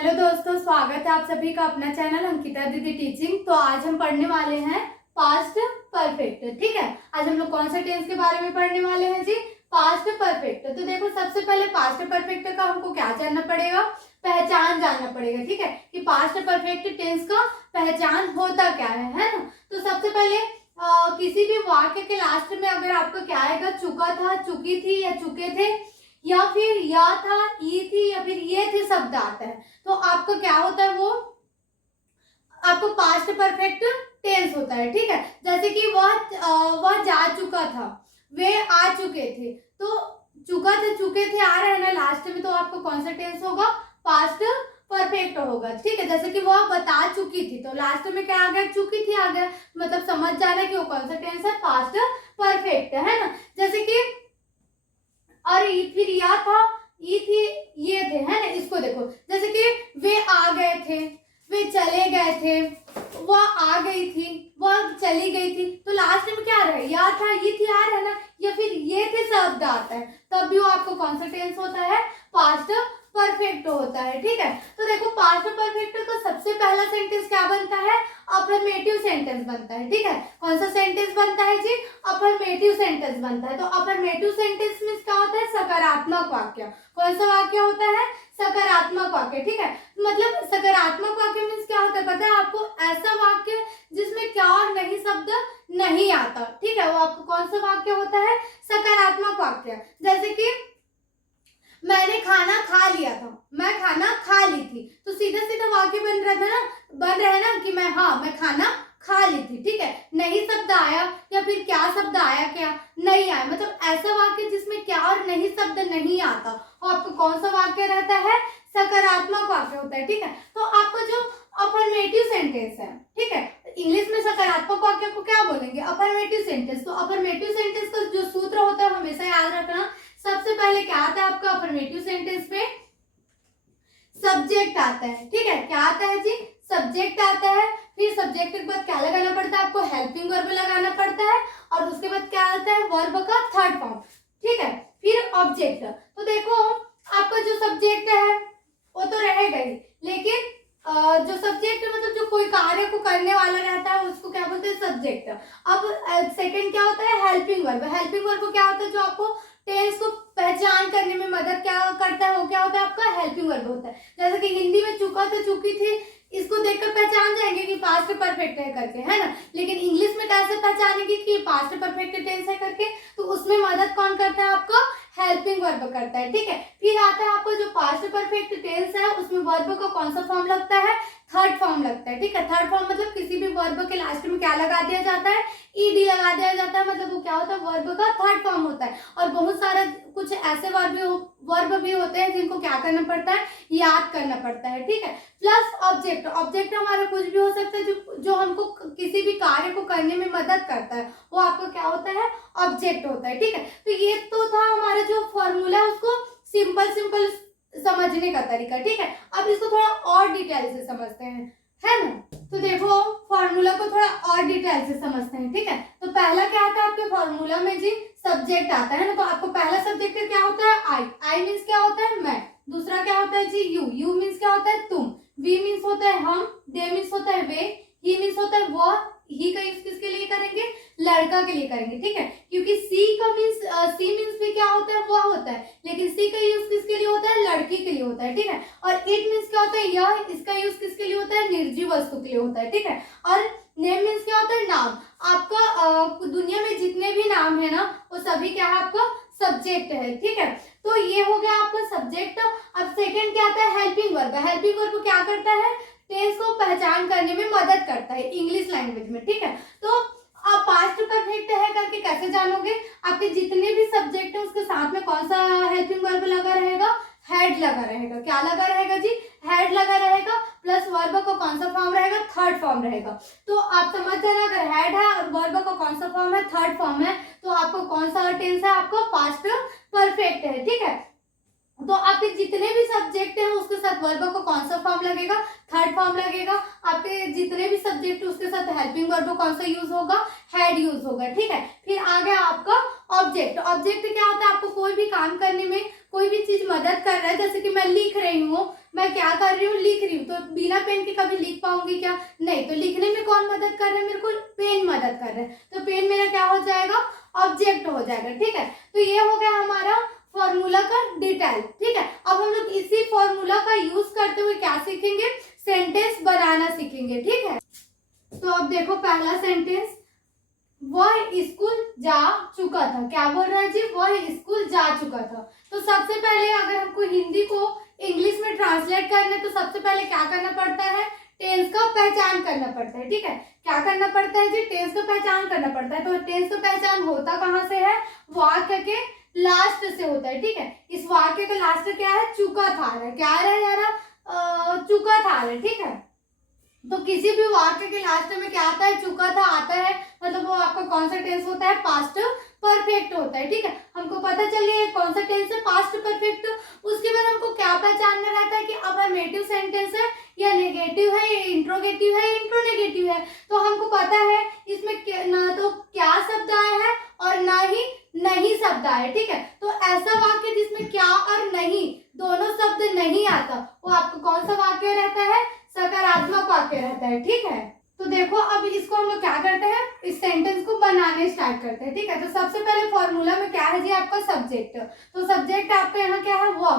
Hello दोस्तों, स्वागत है आप सभी का अपना चैनल अंकिता दीदी टीचिंग। तो आज हम पढ़ने वाले हैं पास्ट परफेक्ट। ठीक है, आज हम लोग कौन से टेंस के बारे में पढ़ने वाले हैं जी? Past perfect. तो देखो, सबसे पहले पास्ट परफेक्ट का हमको क्या जानना पड़ेगा? पहचान जानना पड़ेगा। ठीक है, कि पास्ट परफेक्ट टेंस का पहचान होता क्या है ना। तो सबसे पहले किसी भी वाक्य के लास्ट में अगर आपका क्या आएगा, चुका था, चुकी थी या चुके थे, या फिर या था, ई थी, या फिर ये थे शब्द आता है, तो आपका क्या होता है, वो आपको पास्ट परफेक्ट टेंस होता है। ठीक है, जैसे कि वह जा चुका था, वे आ चुके थे। तो चुका थे, चुके थे आ रहे हैं ना लास्ट में, तो आपको कौन सा टेंस होगा? पास्ट परफेक्ट होगा। ठीक है, जैसे कि वह बता चुकी थी, तो लास्ट में क्या आ गया? चुकी थी आ गया। मतलब समझ जाना कि वो कौन सा टेंस है? पास्ट परफेक्ट है ना। जैसे कि और फिर या था, ई थी, ये थे, है ना। इसको देखो, जैसे कि वे आ गए थे, वे चले गए थे, वह आ गई थी, वह चली गई थी। तो लास्ट में क्या रहे? या था, ये थी आ रहा है ना, या फिर ये थे शब्द आता है, तब भी वो आपको कौन सा टेंस होता है? पास्ट परफेक्ट होता है। ठीक है, तो देखो पास्ट परफेक्ट का सबसे पहला सेंटेंस क्या बनता है? अफर्मेटिव सेंटेंस बनता है। ठीक है, कौन सा सेंटेंस बनता है जी? अफर्मेटिव सेंटेंस बनता है। तो अफर्मेटिव सेंटेंस में क्या होता है? सकारात्मक वाक्य। कौन सा वाक्य होता है? सकारात्मक वाक्य। ठीक है, मतलब सकारात्मक वाक्य मीन्स क्या होता है पता है आपको? ऐसा वाक्य जिसमें क्या और नहीं शब्द नहीं आता। ठीक है, वो आपको कौन सा वाक्य होता है? सकारात्मक वाक्य। जैसे कि मैंने खाना खा लिया था, मैं खाना खा ली थी, तो सीधा सीधा वाक्य बन रहा था ना, बन रहा है ना कि मैं खाना खा ली थी। ठीक है, नहीं शब्द आया, या फिर क्या शब्द आया, क्या नहीं आया, मतलब ऐसा वाक्य जिसमें क्या और नहीं शब्द नहीं आता, और आपको कौन सा वाक्य रहता है? सकारात्मक वाक्य होता है। ठीक है, तो आपका जो अफर्मेटिव सेंटेंस है, ठीक है, इंग्लिश में सकारात्मक वाक्य को क्या बोलेंगे? Affirmative sentence. तो अफर्मेटिव सेंटेंस का जो सूत्र होता है हमेशा याद रखना। सबसे पहले क्या आता है आपका अफर्मेटिव सेंटेंस में? सब्जेक्ट आता है। ठीक है, क्या आता है जी? सब्जेक्ट आता है। फिर सब्जेक्ट के बाद क्या लगाना पड़ता है आपको? हेल्पिंग वर्ब लगाना पड़ता है, और उसके बाद क्या आता है? वर्ब का थर्ड फॉर्म। ठीक है, फिर ऑब्जेक्ट। तो देखो, आपका जो सब्जेक्ट है वो तो रहेगा ही, लेकिन जो सब्जेक्ट मतलब जो कोई कार्य को करने वाला रहता है उसको क्या बोलते हैं? सब्जेक्ट। अब सेकंड क्या होता है? Helping verb. हेल्पिंग वर्ब क्या होता है? जो आपको टेंस को पहचान करने में मदद क्या करता है? वो क्या होता है? आपका हेल्पिंग वर्ब होता है। जैसे कि हिंदी में चुका था, चुकी थी, इसको देखकर पहचान जाएंगे कि पास्ट परफेक्ट है करके, है ना। लेकिन इंग्लिश में कैसे पहचानेंगे कि पास्ट परफेक्ट टेंस है करके? तो उसमें मदद कौन करता है आपको? हेल्पिंग वर्ब करता है। ठीक है, फिर आता है आपको जो पास्ट परफेक्ट टेंस है उसमें वर्ब का कौन सा फॉर्म लगता है? थर्ड फॉर्म लगता है। ठीक है, थर्ड फॉर्म मतलब किसी भी वर्ब के लास्ट में क्या लगा दिया जाता है? ईडी लगा दिया जाता है, मतलब वो क्या होता है? वर्ब का थर्ड फॉर्म होता है। और बहुत सारा कुछ ऐसे वर्ब भी होते हैं जिनको क्या करना पड़ता है? याद करना पड़ता है। ठीक है, प्लस ऑब्जेक्ट। ऑब्जेक्ट हमारा कुछ भी हो सकता है जो हमको किसी भी कार्य को करने में मदद करता है, वो आपको क्या होता है? ऑब्जेक्ट होता है। ठीक है, तो ये तो था हमारा जो फॉर्मूला है, उसको सिंपल सिंपल समझने का तरीका। ठीक है, अब इसको थोड़ा और डिटेल से समझते हैं, है ना। तो देखो, फॉर्मूला को थोड़ा और डिटेल से समझते हैं। ठीक है, तो पहला क्या आता है आपके फॉर्मूला में जी? सब्जेक्ट आता है ना। तो आपको पहला सब्जेक्ट क्या होता है? आई। आई मीन्स क्या होता है? मैं। दूसरा क्या होता है जी? यू। यू मीन्स क्या होता है? तुम। वी मीन्स होता है हम। दे मीन्स होता है वे। ही मीन्स होता है वह। ही का यूज किसके लिए करेंगे? लड़का के लिए करेंगे। ठीक है, क्योंकि सी का मीन्स सी मीन्स भी क्या होता है? वह होता है, लेकिन सी का यूज किसके लिए होता है? लड़की के लिए होता है। ठीक है, और इट मीन्स क्या होता है? यह। इसका यूज किसके लिए होता है? निर्जीव वस्तु के लिए होता है। ठीक है, और नेम मीन्स क्या होता है? नाम। आपका दुनिया में जितने भी नाम है ना, वो सभी क्या है? आपका सब्जेक्ट है। ठीक है, तो ये हो गया आपका सब्जेक्ट। अब सेकंड क्या आता है? Helping verb. हेल्पिंग वर्ब क्या करता है? टेंस को पहचान करने में मदद करता है इंग्लिश लैंग्वेज में। ठीक है, तो आप पास्ट परफेक्ट है करके कैसे जानोगे? आपके जितने भी सब्जेक्ट है उसके साथ में कौन सा हेल्पिंग वर्ब लगा रहेगा? हेड लगा रहेगा। क्या लगा रहेगा जी? हेड लगा रहेगा, प्लस वर्ब का कौन सा फॉर्म रहेगा? थर्ड फॉर्म रहेगा। तो आप समझ जाना, अगर हेड है और वर्ब का कौन सा फॉर्म है? थर्ड फॉर्म है, तो आपको कौन सा टेंस है? आपको पास्ट परफेक्ट है। ठीक है, तो आपके जितने भी सब्जेक्ट हैं उसके साथ वर्ब का कौन सा फॉर्म लगेगा, थर्ड फॉर्म लगेगा। आपके जितने भी सब्जेक्ट है उसके साथ हेल्पिंग वर्ब कौन सा यूज होगा, हैड यूज होगा, ठीक है। फिर आ गया आपका ऑब्जेक्ट। ऑब्जेक्ट क्या होता है, आपको कोई भी काम करने में कोई भी चीज मदद कर रहा है, जैसे कि मैं लिख रही हूँ, मैं क्या कर रही हूँ, लिख रही हूँ, तो बिना पेन के कभी लिख पाऊंगी क्या, नहीं। तो लिखने में कौन मदद कर रहा है, मेरे को पेन मदद कर रहा है, तो पेन मेरा क्या हो जाएगा, ऑब्जेक्ट हो जाएगा, ठीक है। तो ये हो गया हमारा फॉर्मूला का डिटेल, ठीक है। अब हम लोग इसी फॉर्मूला का यूज करते हुए क्या सीखेंगे, सेंटेंस बनाना सीखेंगे, ठीक है। तो अब देखो पहला सेंटेंस, वह स्कूल जा चुका था। क्या बोल रहा है जी, वह स्कूल जा चुका था। तो सबसे पहले अगर हमको हिंदी को इंग्लिश में ट्रांसलेट करना है तो सबसे पहले क्या करना पड़ता है, टेंस का पहचान करना पड़ता है, ठीक है। क्या करना पड़ता है जी, टेंस का पहचान करना पड़ता है। तो टेंस का पहचान होता कहाँ से है, वाक्य के लास्ट से होता है, ठीक है। इस वाक्य का लास्ट क्या है, चुका था, क्या है यार, चुका था, ठीक है। तो किसी भी वाक्य के लास्ट में क्या आता है, चुका था आता है, मतलब वो आपका कौन सा टेंस होता है, पास्ट परफेक्ट होता है, ठीक है। हमको पता चल गया कौन सा टेंस है, पास्ट परफेक्ट। उसके बाद हमको क्या पहचानना रहता है कि अफर्मेटिव सेंटेंस है या नेगेटिव है या इंट्रोगेटिव है या इंट्रोनेगेटिव है। तो हमको पता है इसमें ना तो क्या शब्द आया है और ना ही नहीं शब्द आया, ठीक है। तो ऐसा वाक्य जिसमें क्या और नहीं दोनों शब्द नहीं आता, वो आपको कौन सा वाक्य रहता है, सकारात्मक वाक्य रहता है, ठीक है। तो देखो अब इसको हम लोग क्या करते हैं, इस सेंटेंस को बनाने स्टार्ट करते हैं, ठीक है। तो सबसे पहले फॉर्मूला में क्या है जी, आपका सब्जेक्ट। तो सब्जेक्ट आपका यहाँ क्या है, वह।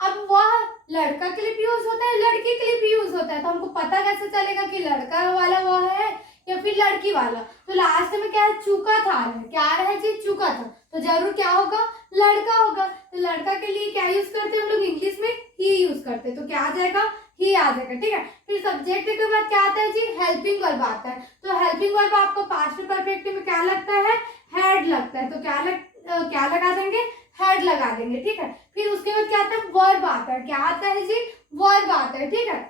अब वह लड़का के लिए भी यूज होता है, लड़की के लिए भी यूज होता है। तो हमको पता कैसे चलेगा कि लड़का वाला वह है या फिर लड़की वाला। तो लास्ट में क्या है, चुका था, क्या है जी, चुका था। तो जरूर क्या होगा, लड़का होगा। तो लड़का के लिए क्या यूज करते हैं हम लोग, इंग्लिश में ही यूज करते हैं। तो क्या आ जाएगा, ही आ जाएगा, ठीक है। फिर सब्जेक्ट के बाद क्या आता है जी, हेल्पिंग वर्ब आता है। तो हेल्पिंग वर्ब आपको पास्ट परफेक्ट में क्या लगता है, हैड लगता है। तो क्या लगा देंगे, हैड लगा देंगे, ठीक है। फिर उसके बाद क्या आता है, वर्ब आता है। क्या आता है जी, वर्ब आता है, ठीक है।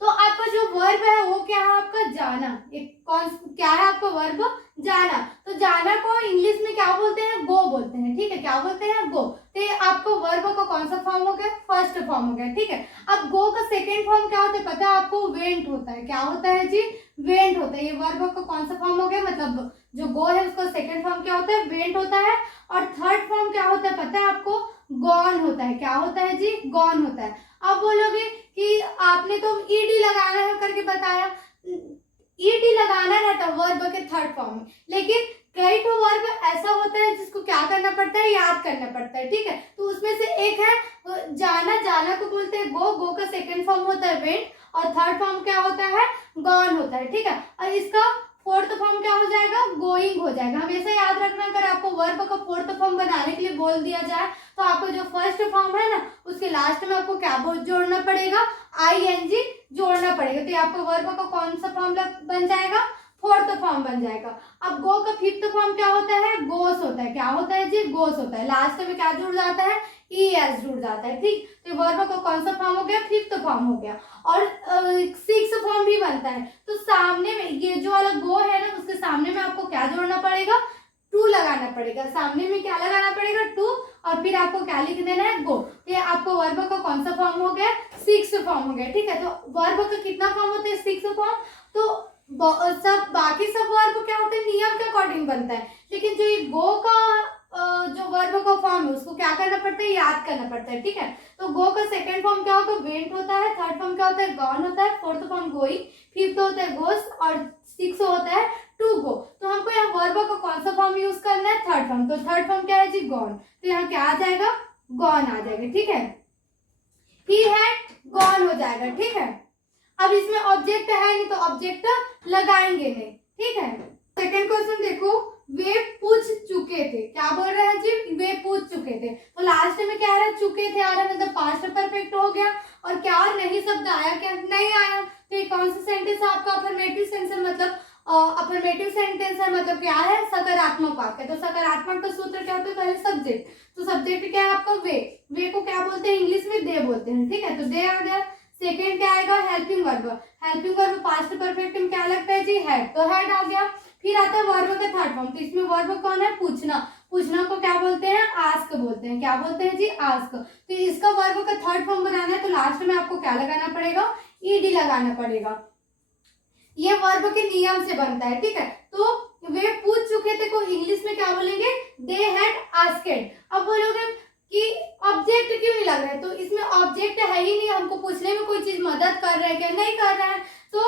तो आपका जो वर्ब है वो क्या है, आपका जाना। एक कौन क्या है आपका वर्ब, जाना। तो जाना को इंग्लिश में क्या बोलते हैं, गो बोलते हैं, ठीक है। क्या बोलते हैं, गो। तो आपको वर्ब का कौन सा फॉर्म हो गया, फर्स्ट फॉर्म हो गया, ठीक है। अब गो का सेकेंड फॉर्म क्या होता है पता है आपको, वेंट होता है। क्या होता है जी, वेंट होता है। ये वर्ब का कौन सा फॉर्म हो गया, मतलब जो गो है उसका सेकेंड फॉर्म क्या होता है, वेंट होता है। और थर्ड फॉर्म क्या होता है पता है आपको, गॉन होता है। क्या होता है जी, गॉन होता है। अब बोलोगे कि आपने तो ईडी लगाना है करके बताया, ईडी लगाना रहता है वर्ब के थर्ड फॉर्म में, लेकिन कई तो वर्ब ऐसा होता है जिसको क्या करना पड़ता है, याद करना पड़ता है, ठीक है। तो उसमें से एक है जाना। जाना को बोलते हैं गो। गो का सेकंड फॉर्म होता है वेंट और थर्ड फॉर्म क्या होता है, गॉन होता है, ठीक है। और इसका फोर्थ फॉर्म क्या हो जाएगा, गोइंग हो जाएगा। हमेशा याद रखना, अगर आपको वर्ब का फोर्थ फॉर्म बनाने के लिए बोल दिया जाए तो आपको जो फर्स्ट फॉर्म है ना उसके लास्ट में आपको क्या जोड़ना पड़ेगा, ING जोड़ना पड़ेगा। तो ये आपको वर्ब का कौन सा फॉर्म बन जाएगा, फोर्थ फॉर्म बन जाएगा। अब गो का फिफ्थ फॉर्म क्या होता है, गोस होता है। क्या होता है जी, गोस होता है। लास्ट में क्या जुड़ जाता है, ES जुड़ जाता है, ठीक। तो वर्ब का कौन सा फॉर्म हो गया, फिफ्थ फॉर्म हो गया। और सिक्स फॉर्म भी बनता है। तो सामने में ये जो वाला गो है ना उसके सामने में आपको क्या जोड़ना पड़ेगा, टू लगाना पड़ेगा। सामने में क्या लगाना पड़ेगा, टू। और फिर आपको क्या लिख देना है, गो। तो ये आपको वर्ब का कौन सा फॉर्म हो गया, सिक्स फॉर्म हो गया, ठीक है। तो वर्ब का कितना फॉर्म होता है, सिक्स फॉर्म। तो सब बाकी सब वर्ब क्या होते हैं, नियम के अकॉर्डिंग बनता है। लेकिन जो ये गो का जो वर्ब का फॉर्म है उसको क्या करना पड़ता है, याद करना पड़ता है, ठीक है। तो गो का सेकंड फॉर्म क्या होगा, वेंट होता है। थर्ड फॉर्म क्या होता है, गॉन होता है। Fourth form going. फिफ्थ होता है गोस। और सिक्स होता है टू गो। तो हमको यहाँ वर्ब का कौन सा फॉर्म यूज करना है, थर्ड फॉर्म। तो थर्ड फॉर्म क्या है जी, गॉन। तो यहाँ क्या आ जाएगा, गॉन आ जाएगा, ठीक है। ही हैड गॉन हो जाएगा, ठीक है। अब इसमें ऑब्जेक्ट है नहीं तो ऑब्जेक्ट लगाएंगे नहीं, ठीक है। सेकंड क्वेश्चन देखो, वे पूछ चुके थे। क्या बोल रहे हैं जी, वे पूछ चुके थे। तो लास्ट में क्या आ रहा है, चुके थे आ रहा है, मतलब पास्ट परफेक्ट हो गया। और क्या और नहीं शब्द आया, क्या नहीं आया। तो ये कौन सा सेंटेंस है आपका, अफर्मेटिव सेंटेंस। मतलब अफर्मेटिव सेंटेंस है, मतलब क्या है, सकारात्मक वाक्य। तो सकारात्मक का सूत्र क्या होता है, पहले सब्जेक्ट। तो सब्जेक्ट क्या है आपका, वे को क्या बोलते हैं इंग्लिश में, दे बोलते हैं, ठीक है। तो दे आ गया। सेकेंड क्या आएगा, helping verb. Helping verb past perfect में क्या लगता है जी, हैड। तो हैड आ गया। फिर आता है वर्ब का थर्ड फॉर्म। तो इसमें वर्ब कौन है, पूछना। पूछना को क्या बोलते हैं, आस्क बोलते हैं। क्या बोलते हैं जी, आस्क। तो इसका वर्ब का थर्ड फॉर्म बनाना है तो लास्ट में आपको क्या लगाना पड़ेगा, ईडी लगाना पड़ेगा। ये वर्ब के नियम से बनता है, ठीक है। तो वे पूछ चुके थे को इंग्लिश में क्या बोलेंगे, दे हैड आस्क्ड। अब बोलोगे कि ऑब्जेक्ट क्यों नहीं लग रहा है, तो इसमें ऑब्जेक्ट है ही नहीं, हमको पूछने में कोई चीज मदद कर रहा है क्या, नहीं कर रहा है, तो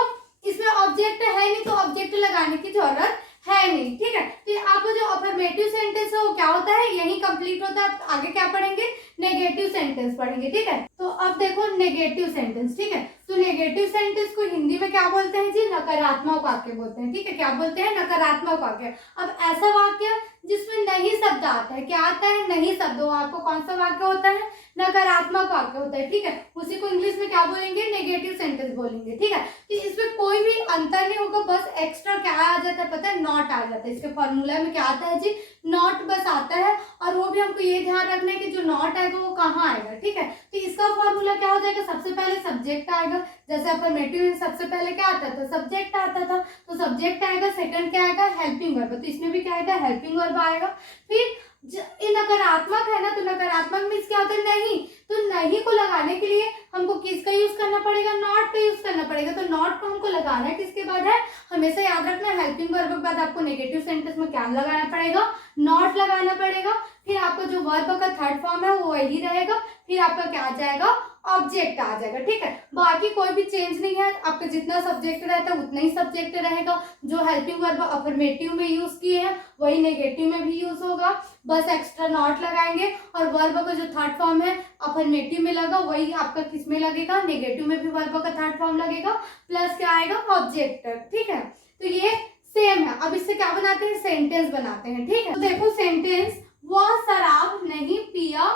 इसमें ऑब्जेक्ट है नहीं तो ऑब्जेक्ट लगाने की जरूरत है नहीं, ठीक है। तो आपको जो अफर्मेटिव सेंटेंस है वो क्या होता है, यही कंप्लीट होता है। आगे क्या पढ़ेंगे, नेगेटिव सेंटेंस पढ़ेंगे, ठीक है। तो अब देखो नेगेटिव सेंटेंस, ठीक है। तो नेगेटिव सेंटेंस को हिंदी में क्या बोलते हैं जी, नकारात्मक वाक्य बोलते हैं, ठीक है। क्या बोलते हैं, नकारात्मक वाक्य। अब ऐसा वाक्य जिसमें नहीं शब्द आता है, क्या आता है, नहीं शब्द, वो आपको कौन सा वाक्य होता है, नकारात्मक वाक्य होता है, ठीक है। उसी को इंग्लिश में क्या बोलेंगे, नेगेटिव सेंटेंस बोलेंगे, ठीक है। तो इसमें कोई भी अंतर नहीं होगा, बस एक्स्ट्रा क्या आ जाता है पता है, नॉट आ जाता है। इसके फॉर्मूला में क्या आता है जी, नॉट बस आता है। और वो भी हमको ये ध्यान रखना है कि जो नॉट आएगा वो कहाँ आएगा, ठीक है। तो इसका फॉर्मूला क्या हो जाएगा, सबसे पहले सब्जेक्ट आएगा, जैसे अफर्मेटिव में सबसे पहले क्या आता था, सब्जेक्ट आता था, तो सब्जेक्ट आएगा। सेकंड क्या आएगा, हेल्पिंग वर्ब, तो इसमें भी क्या आएगा, हेल्पिंग वर्ब आएगा। फिर ये नकारात्मक है ना, तो नकारात्मक मीन्स क्या होता है, नहीं। तो नहीं को लगाने के लिए हमको किसका यूज करना पड़ेगा, नॉट का यूज करना पड़ेगा। तो नॉट को हमको लगाना है किसके बाद है, हमेशा याद रखना है हेल्पिंग वर्ब के बाद आपको नेगेटिव सेंटेंस में क्या लगाना पड़ेगा, नॉट लगाना पड़ेगा। फिर आपका जो वर्ब का थर्ड फॉर्म है वो वही रहेगा। फिर आपका क्या आ जाएगा, ऑब्जेक्ट आ जाएगा, ठीक है। बाकी कोई भी चेंज नहीं है, आपका जितना सब्जेक्ट रहता है उतना ही सब्जेक्ट रहेगा। जो हेल्पिंग वर्ब अफर्मेटिव में यूज किए हैं वही नेगेटिव में भी यूज होगा, बस एक्स्ट्रा नॉट लगाएंगे। और वर्ब का जो थर्ड फॉर्म है अफर्मेटिव में लगा वही आपका किस में लगेगा, नेगेटिव में भी वर्ब का थर्ड फॉर्म लगेगा, प्लस क्या आएगा, ऑब्जेक्ट, ठीक है। तो ये सेम है। अब इससे क्या बनाते हैं, सेंटेंस बनाते हैं, ठीक है। तो देखो सेंटेंस, वह शराब नहीं पिया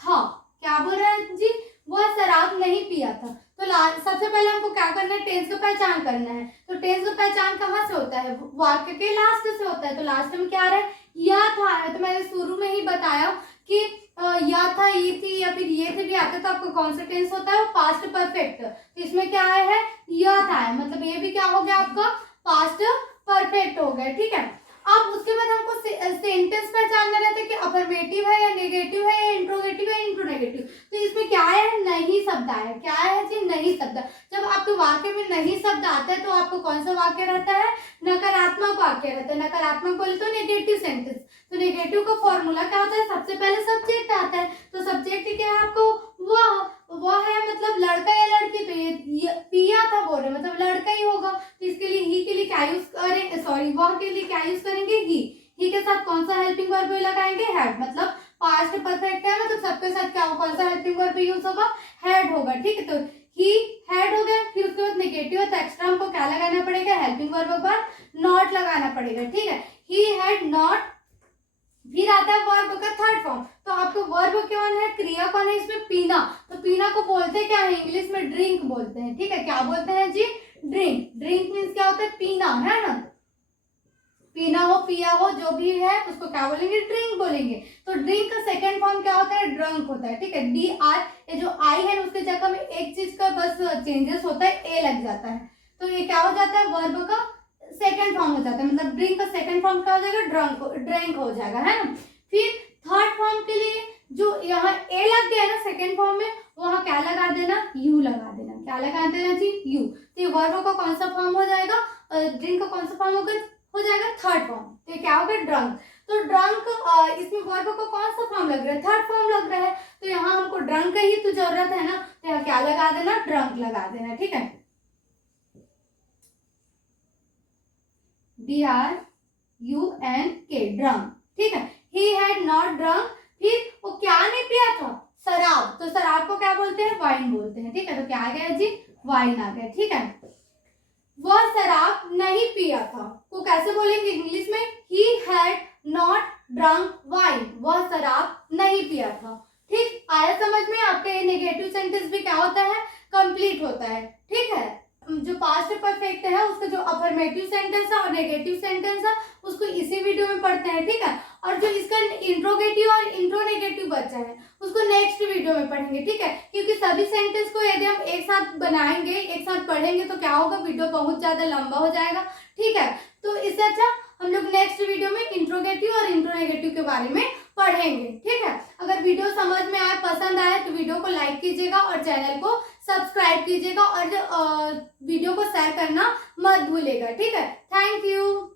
था। क्या बोल रहा है जी, वह शराब नहीं पिया था। तो सबसे पहले हमको क्या करना है, टेंस का पहचान करना है। तो टेंस का पहचान कहाँ से होता है, वाक्य के लास्ट से होता है। तो लास्ट में क्या आ रहा है, या था है। तो मैंने शुरू में ही बताया कि या था, ये थी या फिर ये थे भी आते तो आपका कौन सा टेंस होता है, वो पास्ट परफेक्ट। तो इसमें क्या है, या था है, मतलब ये भी क्या हो गया आपका, पास्ट परफेक्ट हो गया, ठीक है। अब उसके बाद हमको सेंटेंस पहचानना रहता है कि अफर्मेटिव है या नेगेटिव है या इंट्रोगेटिव है इंट्रोनेगेटिव। तो इसमें क्या है, नहीं शब्द आया। क्या है जी, नहीं शब्द। जब आपके वाक्य में नहीं शब्द आता है तो आपको कौन सा वाक्य रहता है, नकारात्मक वाक्य रहता है। नकारात्मक बोले तो नेगेटिव सेंटेंस। तो नेगेटिव का फॉर्मूला क्या होता है, सबसे पहले सब्जेक्ट आता है। तो सब्जेक्ट क्या है आपको, वह है, मतलब लड़का या लड़की। तो ये पिया था बोल रहे मतलब लड़का ही होगा। तो इसके लिए ही के लिए क्या यूज करेंगे, सॉरी वह के लिए क्या यूज करेंगे, ही के साथ कौन सा हेल्पिंग वर्ब लगाएंगे, हैड। मतलब पास्ट परफेक्ट है, मतलब सबके साथ क्या होगा, कौन सा हेल्पिंग वर्ब यूज होगा, हैड होगा, ठीक है। तो ही हैड हो गया। फिर उसके बाद नेगेटिव है तो एक्स्ट्रा हमको क्या लगाना पड़ेगा, हेल्पिंग वर्ब के बाद नॉट लगाना पड़ेगा, ठीक है। He had not. फिर आता है वर्ब का थर्ड फॉर्म। तो आपको वर्ब कौन है, क्रिया कौन है इसमें, पीना। तो पीना को बोलते क्या है, इंग्लिश में ड्रिंक बोलते हैं, ठीक है। क्या बोलते हैं जी, ड्रिंक। ड्रिंक मीन्स क्या होता है, पीना, है ना। पीना हो, पिया हो, जो भी है उसको क्या बोलेंगे, ड्रिंक बोलेंगे। तो ड्रिंक का सेकंड फॉर्म क्या होता है, ड्रंक होता है, ठीक है। डी आर, ये जो आई है उसके जगह में एक चीज का बस चेंजेस होता है, ए लग जाता है। तो ये क्या हो जाता है, वर्ब का सेकंड फॉर्म हो जाता है। मतलब ड्रिंक का सेकंड फॉर्म क्या हो जाएगा, ड्रिंक हो जाएगा, है ना। फिर थर्ड फॉर्म के लिए जो यहाँ ए लग गया ना सेकंड फॉर्म में, वहां क्या लगा देना, यू लगा देना। क्या लगा देना जी, यू। तो ये वर्ब का कौन सा फॉर्म हो जाएगा, ड्रिंक का कौन सा फॉर्म हो जाएगा, थर्ड फॉर्म। तो ये क्या होगा, ड्रंक। तो ड्रंक, इसमें वर्ब का कौन सा फॉर्म लग रहा है, थर्ड फॉर्म लग रहा है। तो यहाँ हमको ड्रंक ही तो जरूरत है ना, तो यहाँ क्या लगा देना, ड्रंक लगा देना, ठीक है। DRUNK, ड्रंक, ठीक है। He had not drunk. फिर वो क्या नहीं पिया था, शराब। तो शराब को क्या बोलते हैं, वाइन बोलते हैं, ठीक है। तो क्या आ गया जी, वाइन आ गया, ठीक है। वह शराब नहीं पिया था को कैसे बोलेंगे इंग्लिश में, he had not drunk wine. वह शराब नहीं पिया था, ठीक। आया समझ में, आपके नेगेटिव सेंटेंस भी क्या होता है, कंप्लीट होता है, ठीक है। जो पास्ट परफेक्ट है उसका जो अफर्मेटिव सेंटेंस है और नेगेटिव सेंटेंस है उसको इसी वीडियो में पढ़ते हैं, ठीक है। और जो इसका इंट्रोगेटिव और इंट्रोनेगेटिव बचा है उसको नेक्स्ट वीडियो में पढ़ेंगे, ठीक है। क्योंकि सभी सेंटेंस को यदि हम एक साथ बनाएंगे, एक साथ पढ़ेंगे तो क्या होगा, वीडियो बहुत ज्यादा लंबा हो जाएगा, ठीक है। तो इससे अच्छा हम लोग नेक्स्ट वीडियो में इंट्रोगेटिव और इंट्रोनेगेटिव के बारे में पढ़ेंगे। ठीक है, अगर वीडियो समझ में आए, पसंद आए तो वीडियो को लाइक कीजिएगा और चैनल को सब्सक्राइब कीजिएगा और वीडियो को शेयर करना मत भूलिएगा। ठीक है, थैंक यू।